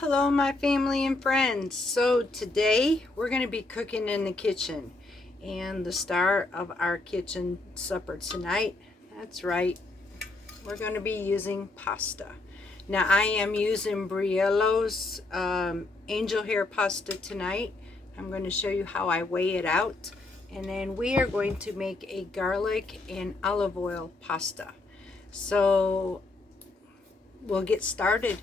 Hello my family and friends. So today we're going to be cooking in the kitchen, and the star of our kitchen supper tonight, that's right, we're going to be using pasta. Now I am using Briello's angel hair pasta tonight. I'm going to show you how I weigh it out, and then we are going to make a garlic and olive oil pasta. So we'll get started.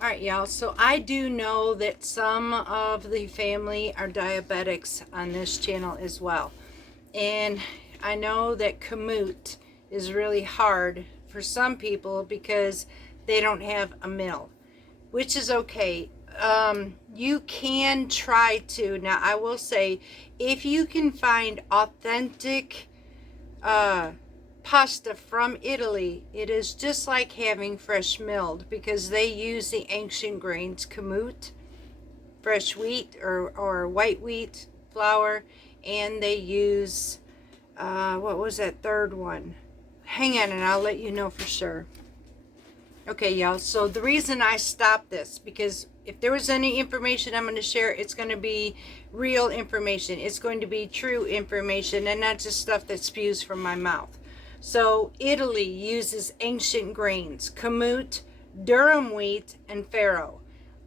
Alright y'all, so I do know that some of the family are diabetics on this channel as well. And I know that kamut is really hard for some people because they don't have a mill, which is okay. You can try to. Now I will say, if you can find authentic pasta from Italy, it is just like having fresh milled, because they use the ancient grains kamut, fresh wheat or white wheat flour, and they use what was that third one? Hang on and I'll let you know for sure. Okay y'all, so the reason I stopped this, because if there was any information I'm going to share, it's going to be real information. It's going to be true information and not just stuff that spews from my mouth. So Italy uses ancient grains, kamut, durum wheat, and farro.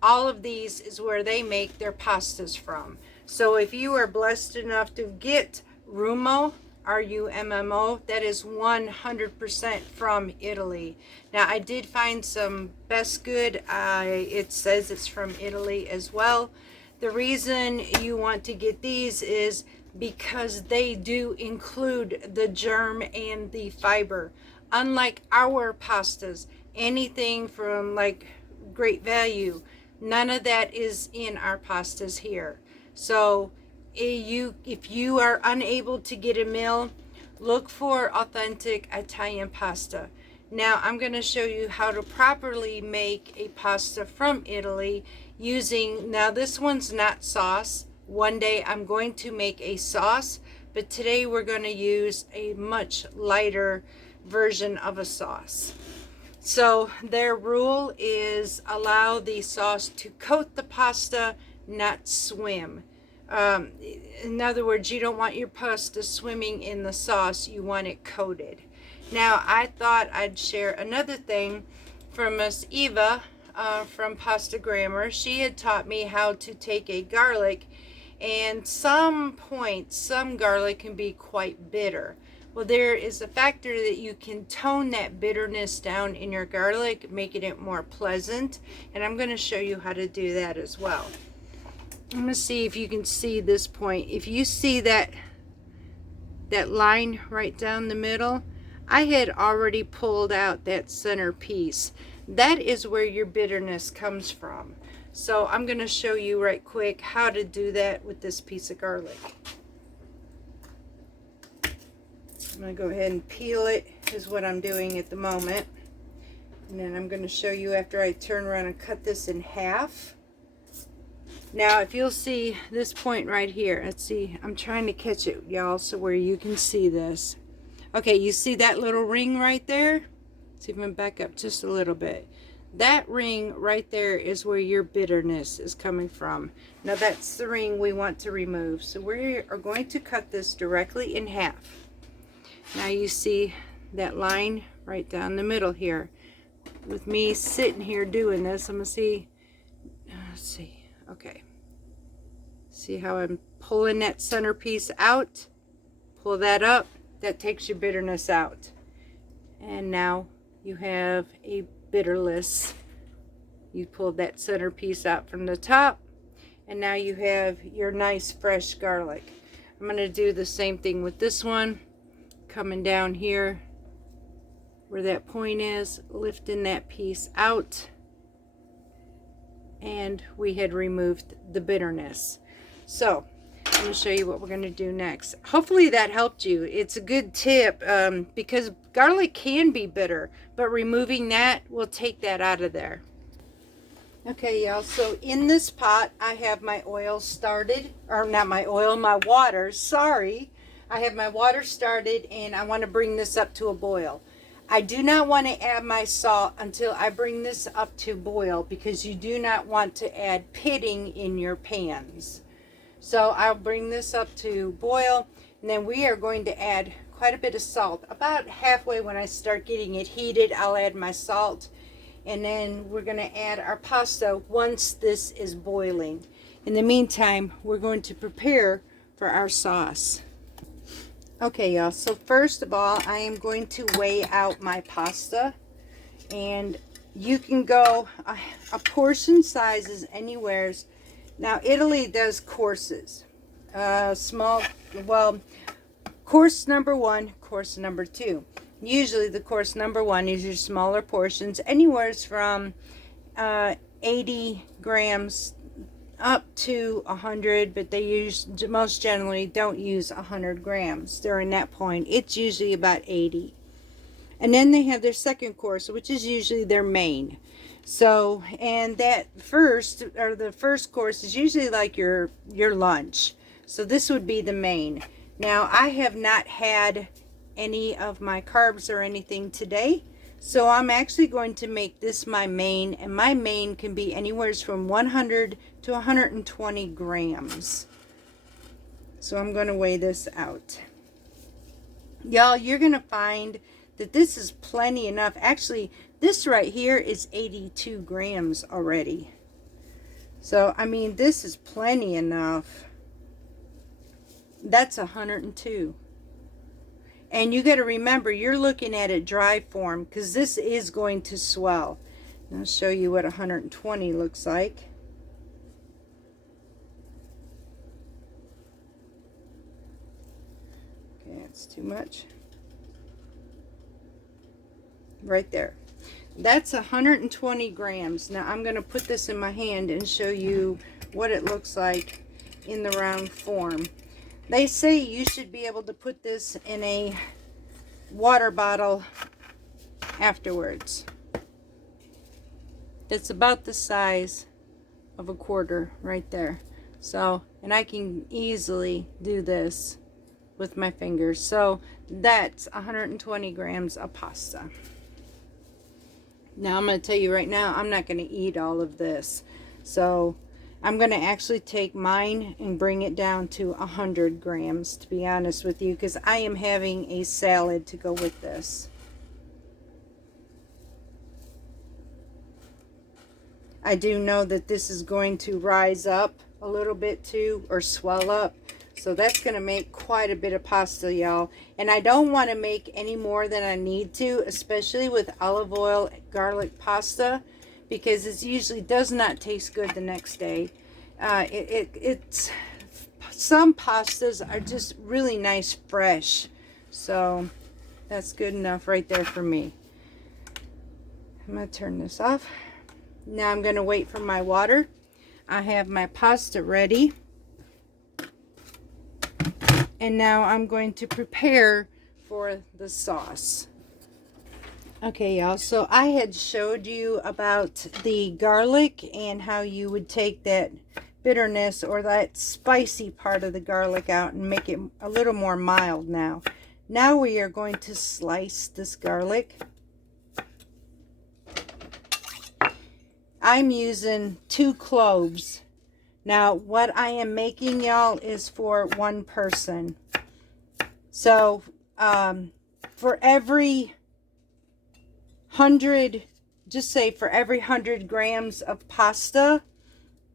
All of these is where they make their pastas from. So if you are blessed enough to get rummo, R-U-M-M-O, that is 100% from Italy. Now I did find some best good. It says it's from Italy as well. The reason you want to get these is because they do include the germ and the fiber. Unlike our pastas, anything from like Great Value, none of that is in our pastas here. So if you are unable to get a meal, look for authentic Italian pasta. Now I'm going to show you how to properly make a pasta from Italy using, now this one's not sauce. One day I'm going to make a sauce, but today we're going to use a much lighter version of a sauce. So their rule is allow the sauce to coat the pasta, not swim. In other words, you don't want your pasta swimming in the sauce, you want it coated. Now I thought I'd share another thing from Miss Eva from Pasta Grammar. She had taught me how to take a garlic, and some garlic can be quite bitter. Well, there is a factor that you can tone that bitterness down in your garlic, making it more pleasant, and I'm going to show you how to do that as well. I'm going to see if you can see this point. If you see that line right down the middle, I had already pulled out that center piece. That is where your bitterness comes from. So I'm going to show you right quick how to do that with this piece of garlic. I'm going to go ahead and peel it, is what I'm doing at the moment. And then I'm going to show you after I turn around and cut this in half. Now if you'll see this point right here, let's see, I'm trying to catch it y'all so where you can see this. Okay, you see that little ring right there? Let's see if I can back up just a little bit. That ring right there is where your bitterness is coming from. Now that's the ring we want to remove. So we are going to cut this directly in half. Now you see that line right down the middle here. With me sitting here doing this, I'm going to see, let's see. Okay, see how I'm pulling that centerpiece out? Pull that up, that takes your bitterness out. And now you have a bitterless. You pulled that centerpiece out from the top, and now you have your nice fresh garlic. I'm going to do the same thing with this one, coming down here where that point is, lifting that piece out, and we had removed the bitterness. So let me show you what we're going to do next. Hopefully that helped you. It's a good tip because garlic can be bitter, but removing that will take that out of there. Okay, y'all, so in this pot I have my oil started, or not my oil, my water, sorry. I have my water started and I want to bring this up to a boil. I do not want to add my salt until I bring this up to boil because you do not want to add pitting in your pans. So I'll bring this up to boil, and then we are going to add quite a bit of salt. About halfway when I start getting it heated, I'll add my salt, and then we're going to add our pasta once this is boiling. In the meantime, we're going to prepare for our sauce. Okay, y'all, so first of all, I am going to weigh out my pasta, and you can go a portion size is anywheres. Now Italy does courses, small, well, course number 1, course number 2. Usually the course number 1 is your smaller portions, anywhere from 80 grams up to 100, but they most generally don't use 100 grams during that point. It's usually about 80. And then they have their second course, which is usually their main. So, and that the first course is usually like your lunch. So this would be the main. Now, I have not had any of my carbs or anything today, so I'm actually going to make this my main, and my main can be anywhere from 100 to 120 grams. So I'm going to weigh this out. Y'all, you're going to find that this is plenty enough. Actually, this right here is 82 grams already. So, I mean, this is plenty enough. That's 102. And you got to remember, you're looking at it dry form because this is going to swell. And I'll show you what 120 looks like. Okay, that's too much. Right there. That's 120 grams. Now I'm going to put this in my hand and show you what it looks like in the round form. They say you should be able to put this in a water bottle afterwards. It's about the size of a quarter right there. So, and I can easily do this with my fingers. So that's 120 grams of pasta. Now I'm going to tell you right now, I'm not going to eat all of this. So I'm going to actually take mine and bring it down to 100 grams, to be honest with you, because I am having a salad to go with this. I do know that this is going to rise up a little bit too, or swell up. So that's going to make quite a bit of pasta, y'all. And I don't want to make any more than I need to, especially with olive oil garlic pasta, because it usually does not taste good the next day. It's some pastas are just really nice fresh. So that's good enough right there for me. I'm going to turn this off. Now I'm going to wait for my water. I have my pasta ready. And now I'm going to prepare for the sauce. Okay, y'all, so I had showed you about the garlic and how you would take that bitterness or that spicy part of the garlic out and make it a little more mild now. Now we are going to slice this garlic. I'm using 2 cloves. Now, what I am making, y'all, is for 1 person. So, for every 100, just say for every 100 grams of pasta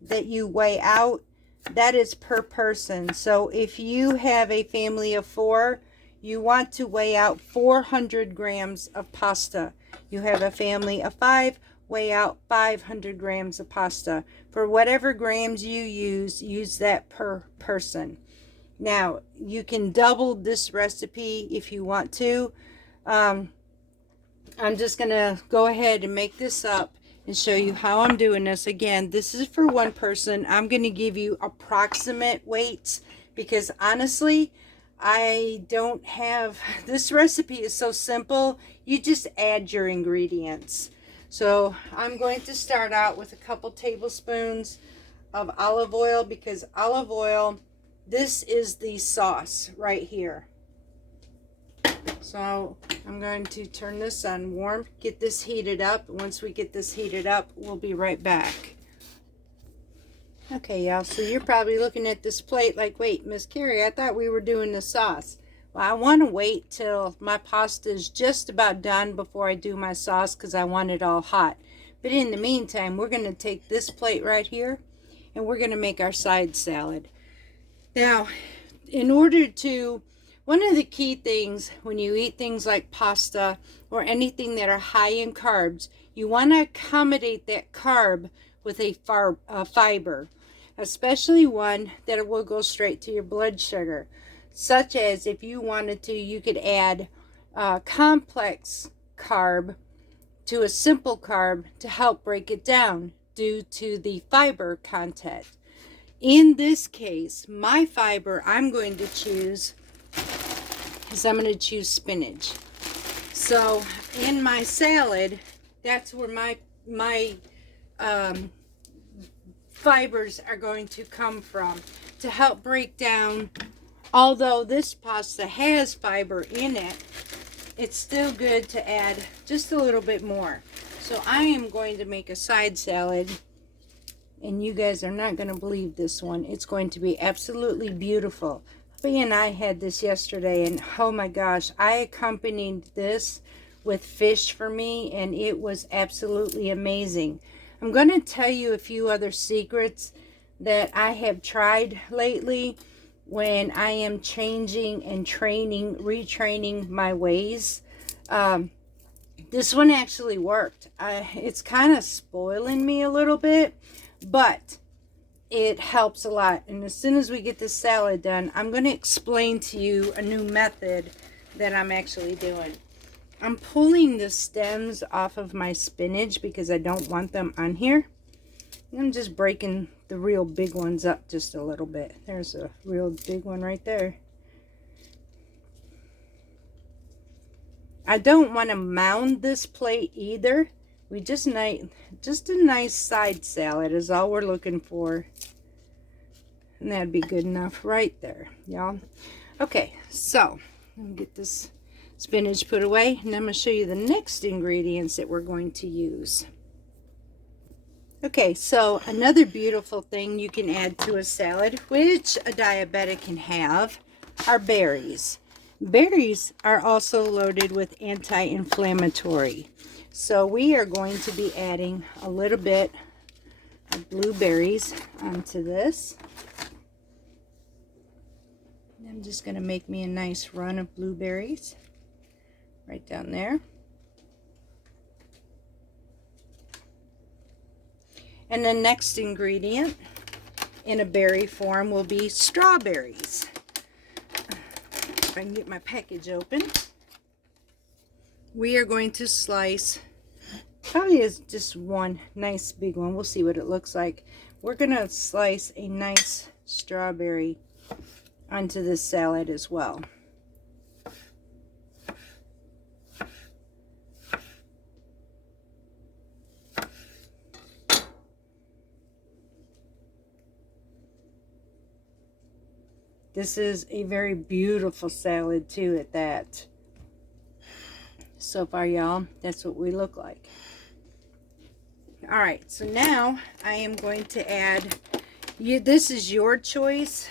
that you weigh out, that is per person. So, if you have a family of 4, you want to weigh out 400 grams of pasta. You have a family of 5, weigh out 500 grams of pasta. For whatever grams you use that per person. Now, you can double this recipe if you want to. I'm just going to go ahead and make this up and show you how I'm doing this. Again, this is for one person. I'm going to give you approximate weights because honestly, I don't have, this recipe is so simple. You just add your ingredients. So I'm going to start out with a couple tablespoons of olive oil because olive oil, this is the sauce right here. So I'm going to turn this on warm, get this heated up. Once we get this heated up, we'll be right back. Okay, y'all, so you're probably looking at this plate like, wait, Miss Carrie, I thought we were doing the sauce. Well, I want to wait till my pasta is just about done before I do my sauce because I want it all hot. But in the meantime, we're going to take this plate right here and we're going to make our side salad. Now, in order to, one of the key things when you eat things like pasta or anything that are high in carbs, you want to accommodate that carb with a fiber, especially one that will go straight to your blood sugar. Such as if you wanted to, you could add complex carb to a simple carb to help break it down due to the fiber content. In this case, my fiber I'm going to choose is I'm going to choose spinach. So in my salad, that's where my fibers are going to come from to help break down. Although this pasta has fiber in it, it's still good to add just a little bit more. So I am going to make a side salad, and you guys are not going to believe this one. It's going to be absolutely beautiful. Hubby and I had this yesterday, and oh my gosh, I accompanied this with fish for me, and it was absolutely amazing. I'm going to tell you a few other secrets that I have tried lately when I am changing and retraining my ways. This one actually worked. It's kind of spoiling me a little bit, but it helps a lot. And as soon as we get this salad done, I'm going to explain to you a new method that I'm actually doing. I'm pulling the stems off of my spinach because I don't want them on here. I'm just breaking the real big ones up just a little bit. There's a real big one right there. I don't want to mound this plate either. We just a nice side salad is all we're looking for. And that'd be good enough right there, y'all. Okay, so let me get this spinach put away, and I'm going to show you the next ingredients that we're going to use. Okay, so another beautiful thing you can add to a salad, which a diabetic can have, are berries. Berries are also loaded with anti-inflammatory. So we are going to be adding a little bit of blueberries onto this. I'm just going to make me a nice run of blueberries right down there. And the next ingredient in a berry form will be strawberries. If I can get my package open. We are going to slice, probably is just one nice big one. We'll see what it looks like. We're going to slice a nice strawberry onto this salad as well. This is a very beautiful salad too at that. So far, y'all, that's what we look like. All right, so now I am going to add, this is your choice,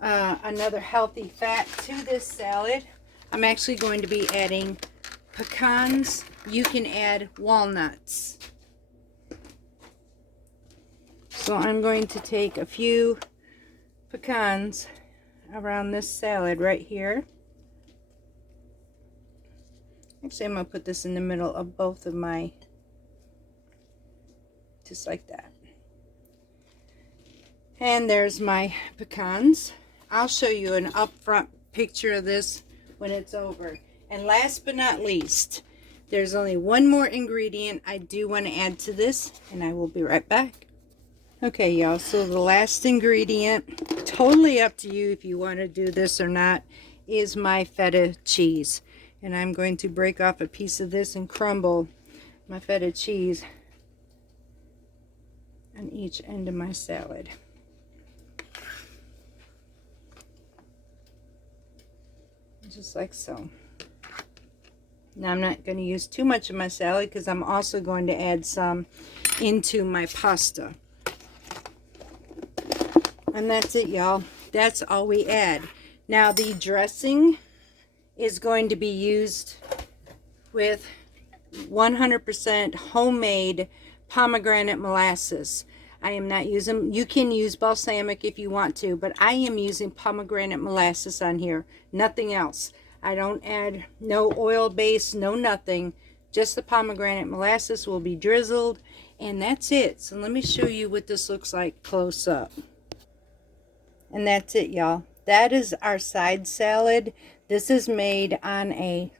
another healthy fat to this salad. I'm actually going to be adding pecans. You can add walnuts. So I'm going to take a few pecans around this salad right here. Actually, I'm going to put this in the middle of both of my, just like that. And there's my pecans. I'll show you an up front picture of this when it's over. And last but not least, There's only one more ingredient I do want to add to this, and I will be right back. Okay, y'all, so the last ingredient, totally up to you if you want to do this or not, is my feta cheese. And I'm going to break off a piece of this and crumble my feta cheese on each end of my salad. Just like so. Now I'm not going to use too much of my salad because I'm also going to add some into my pasta. And that's it, y'all. That's all we add. Now the dressing is going to be used with 100% homemade pomegranate molasses. I am not using, you can use balsamic if you want to, but I am using pomegranate molasses on here, nothing else. I don't add no oil base, no nothing. Just the pomegranate molasses will be drizzled, and that's it. So let me show you what this looks like close up. And that's it, y'all. That is our side salad. This is made on a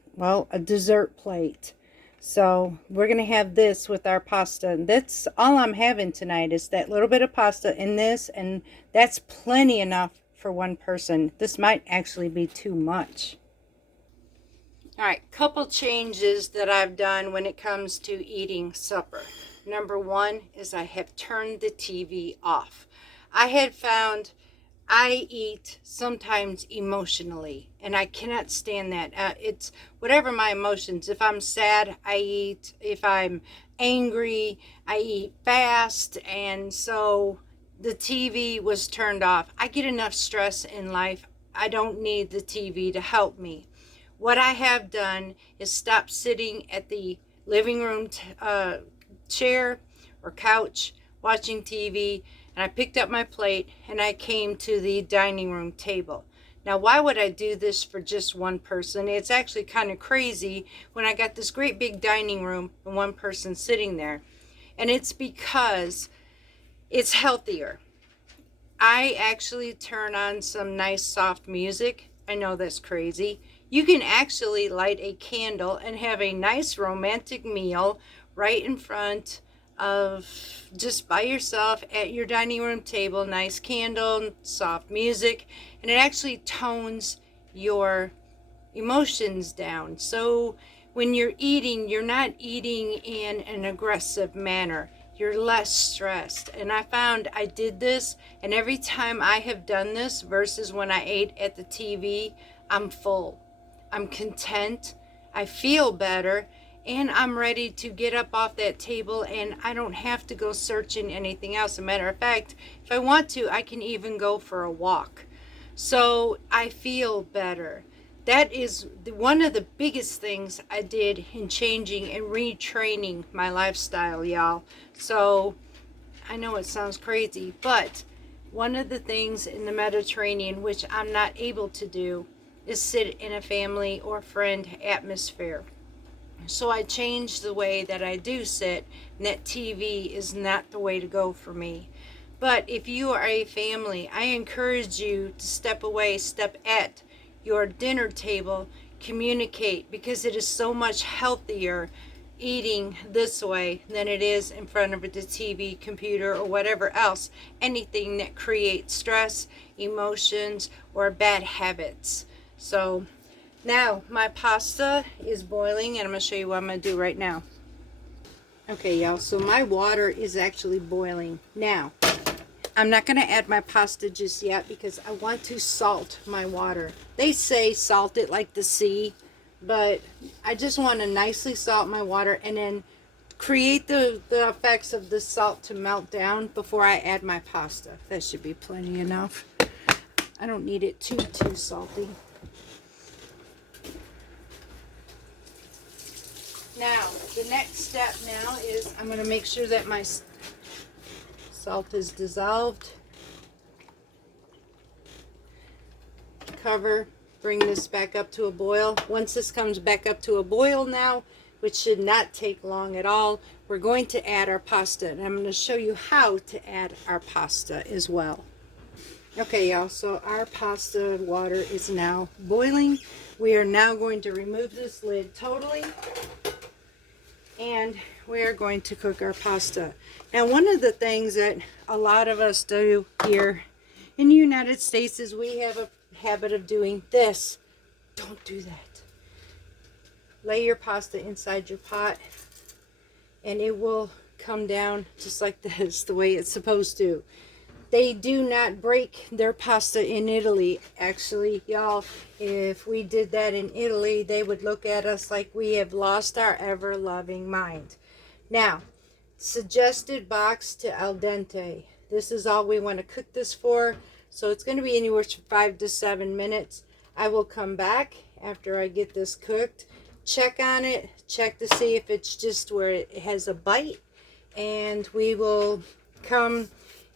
dessert plate. So we're going to have this with our pasta. And that's all I'm having tonight is that little bit of pasta in this. And that's plenty enough for one person. This might actually be too much. All right, couple changes that I've done when it comes to eating supper. Number one is I have turned the TV off. I had found I eat sometimes emotionally, and I cannot stand that. It's whatever my emotions. If I'm sad, I eat. If I'm angry, I eat fast. And so the TV was turned off. I get enough stress in life. I don't need the TV to help me. What I have done is stop sitting at the living room chair or couch watching TV, and I picked up my plate and I came to the dining room table. Now, why would I do this for just one person? It's actually kind of crazy when I got this great big dining room and one person sitting there. And it's because it's healthier. I actually turn on some nice soft music. I know that's crazy. You can actually light a candle and have a nice romantic meal right in front of, just by yourself at your dining room table. Nice candle, soft music, and it actually tones your emotions down. So when you're eating, you're not eating in an aggressive manner. You're less stressed. And I found I did this, and every time I have done this versus when I ate at the TV, I'm full. I'm content, I feel better, and I'm ready to get up off that table, and I don't have to go searching anything else. As a matter of fact, if I want to, I can even go for a walk. So I feel better. That is one of the biggest things I did in changing and retraining my lifestyle, y'all. So I know it sounds crazy, but one of the things in the Mediterranean, which I'm not able to do, is sit in a family or friend atmosphere. So I changed the way that I do sit, and that TV is not the way to go for me. But if you are a family, I encourage you to step away, step at your dinner table, communicate, because it is so much healthier eating this way than it is in front of the TV, computer, or whatever else, anything that creates stress, emotions, or bad habits. So now my pasta is boiling, and I'm going to show you what I'm going to do right now. Okay, y'all, so my water is actually boiling. Now, I'm not going to add my pasta just yet because I want to salt my water. They say salt it like the sea, but I just want to nicely salt my water and then create the effects of the salt to melt down before I add my pasta. That should be plenty enough. I don't need it too salty. Now, the next step now is I'm going to make sure that my salt is dissolved. Cover, bring this back up to a boil. Once this comes back up to a boil now, which should not take long at all, we're going to add our pasta. And I'm going to show you how to add our pasta as well. Okay, y'all, so our pasta water is now boiling. We are now going to remove this lid totally. and we are going to cook our pasta. Now, one of the things that a lot of us do here in the United States is we have a habit of doing this. Don't do that. Lay your pasta inside your pot and it will come down just like this, the way it's supposed to. They do not break their pasta in Italy. Actually, y'all, if we did that in Italy, they would look at us like we have lost our ever-loving mind. Now, suggested box to al dente. This is all we want to cook this for. So it's going to be anywhere from 5 to 7 minutes. I will come back after I get this cooked, check on it, check to see if it's just where it has a bite, and we will come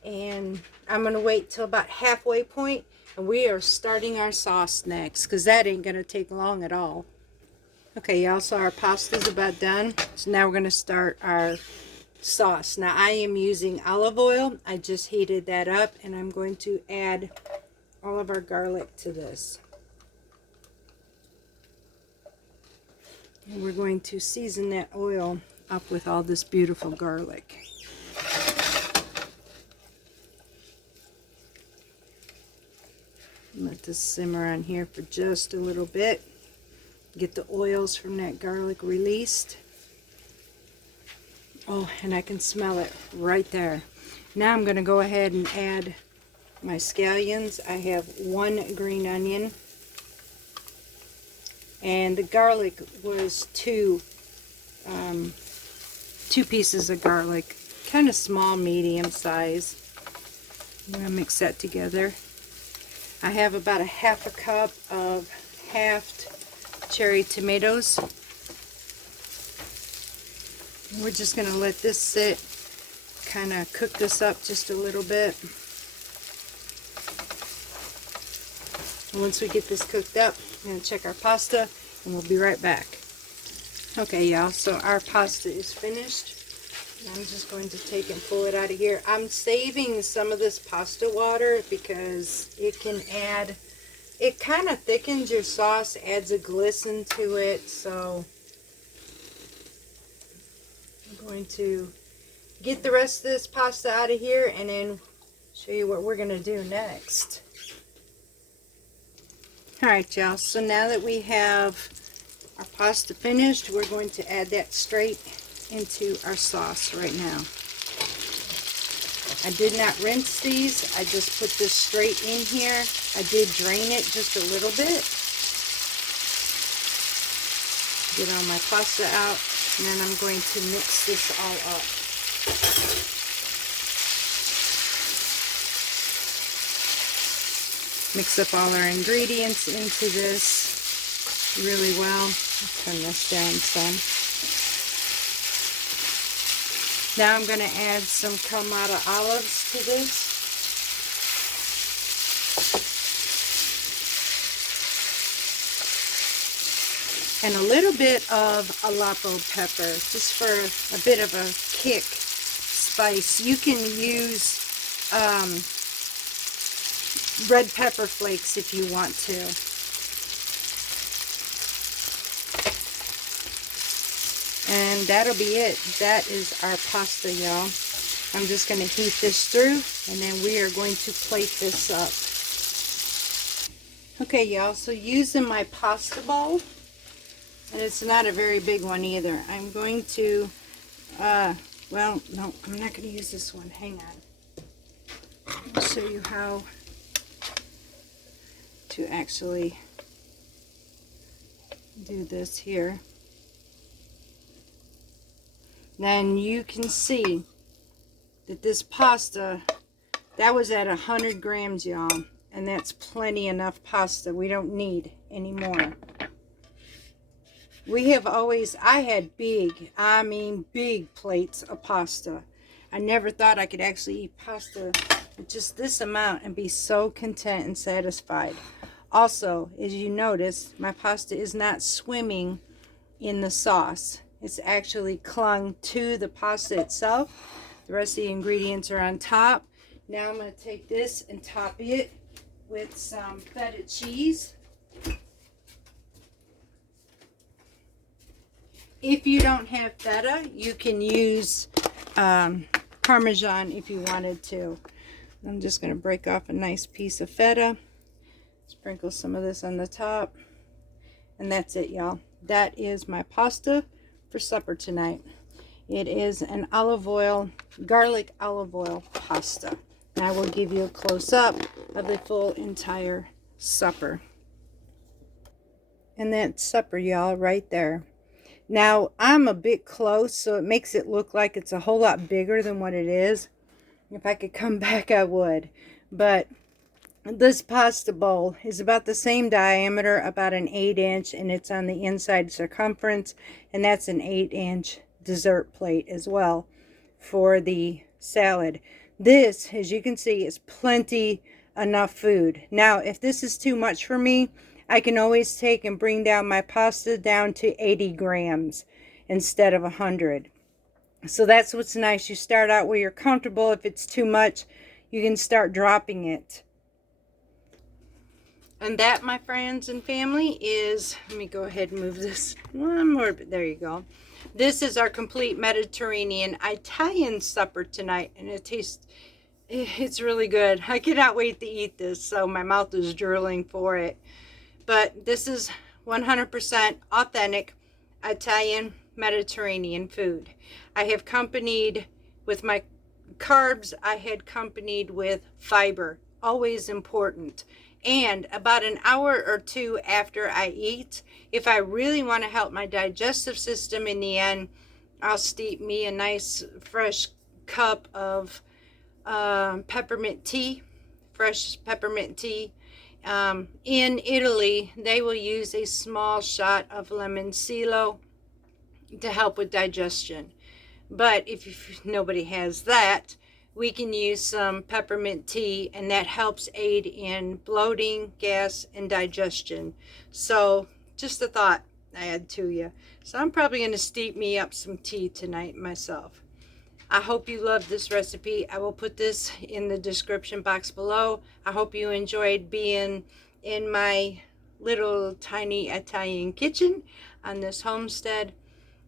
and I'm going to wait till about halfway point, and we are starting our sauce next because that ain't going to take long at all. Okay, y'all, so our pasta's about done. So now we're going to start our sauce. Now I am using olive oil. I just heated that up, and I'm going to add all of our garlic to this. And we're going to season that oil up with all this beautiful garlic. Let this simmer on here for just a little bit. Get the oils from that garlic released. Oh, and I can smell it right there. Now I'm going to go ahead and add my scallions. I have 1 green onion. And the garlic was two pieces of garlic. Kind of small, medium size. I'm going to mix that together. I have about a half a cup of halved cherry tomatoes. We're just going to let this sit, kind of cook this up just a little bit. And once we get this cooked up, I'm going to check our pasta and we'll be right back. Okay, y'all, so our pasta is finished. I'm just going to take and pull it out of here. I'm saving some of this pasta water because it can add, it kind of thickens your sauce, adds a glisten to it. So I'm going to get the rest of this pasta out of here and then show you what we're going to do next. Alright, y'all, so now that we have our pasta finished, we're going to add that straight into our sauce right now. I did not rinse these. I just put this straight in here. I did drain it just a little bit. Get all my pasta out, and then I'm going to mix this all up. Mix up all our ingredients into this really well. I'll turn this down some. Now I'm going to add some kalmata olives to this. And a little bit of aleppo pepper, just for a bit of a kick spice. You can use red pepper flakes if you want to. And that'll be it. That is our pasta, y'all. I'm just going to heat this through, and then we are going to plate this up. Okay, y'all, so using my pasta bowl, and it's not a very big one either, I'm going to, well, no, I'm not going to use this one. Hang on. I'll show you how to actually do this here. Then you can see that this pasta, that was at 100 grams, y'all, and that's plenty enough pasta. We don't need any more. We have always, I had big, I mean big plates of pasta. I never thought I could actually eat pasta with just this amount and be so content and satisfied. Also, as you notice, my pasta is not swimming in the sauce. It's actually clung to the pasta itself. The rest of the ingredients are on top. Now I'm going to take this and top it with some feta cheese. If you don't have feta, you can use parmesan if you wanted to. I'm just going to break off a nice piece of feta. Sprinkle some of this on the top. And that's it, y'all. That is my pasta for supper tonight. It is an garlic olive oil pasta. And I will give you a close-up of the full entire supper. And that's supper, y'all, right there. Now, I'm a bit close, so it makes it look like it's a whole lot bigger than what it is. If I could come back, I would. But this pasta bowl is about the same diameter, about an 8-inch, and it's on the inside circumference. And that's an 8-inch dessert plate as well for the salad. This, as you can see, is plenty enough food. Now, if this is too much for me, I can always take and bring down my pasta down to 80 grams instead of 100. So that's what's nice. You start out where you're comfortable. If it's too much, you can start dropping it. And that, my friends and family, is, let me go ahead and move this one more bit. There you go. This is our complete Mediterranean Italian supper tonight, and it's really good. I cannot wait to eat this, so my mouth is drooling for it. But this is 100% authentic Italian Mediterranean food. I have accompanied with my carbs, I had accompanied with fiber, always important. And about an hour or two after I eat, if I really want to help my digestive system in the end, I'll steep me a nice fresh cup of peppermint tea, fresh peppermint tea. In Italy, they will use a small shot of lemon silo to help with digestion. But if nobody has that, we can use some peppermint tea, and that helps aid in bloating, gas, and digestion. So just a thought I had to you. So I'm probably going to steep me up some tea tonight myself. I hope you loved this recipe. I will put this in the description box below. I hope you enjoyed being in my little tiny Italian kitchen on this homestead.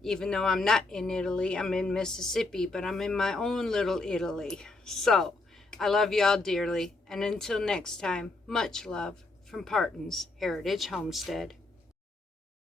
Even though I'm not in Italy, I'm in Mississippi, but I'm in my own little Italy. So, I love y'all dearly. And until next time, much love from Parton's Heritage Homestead.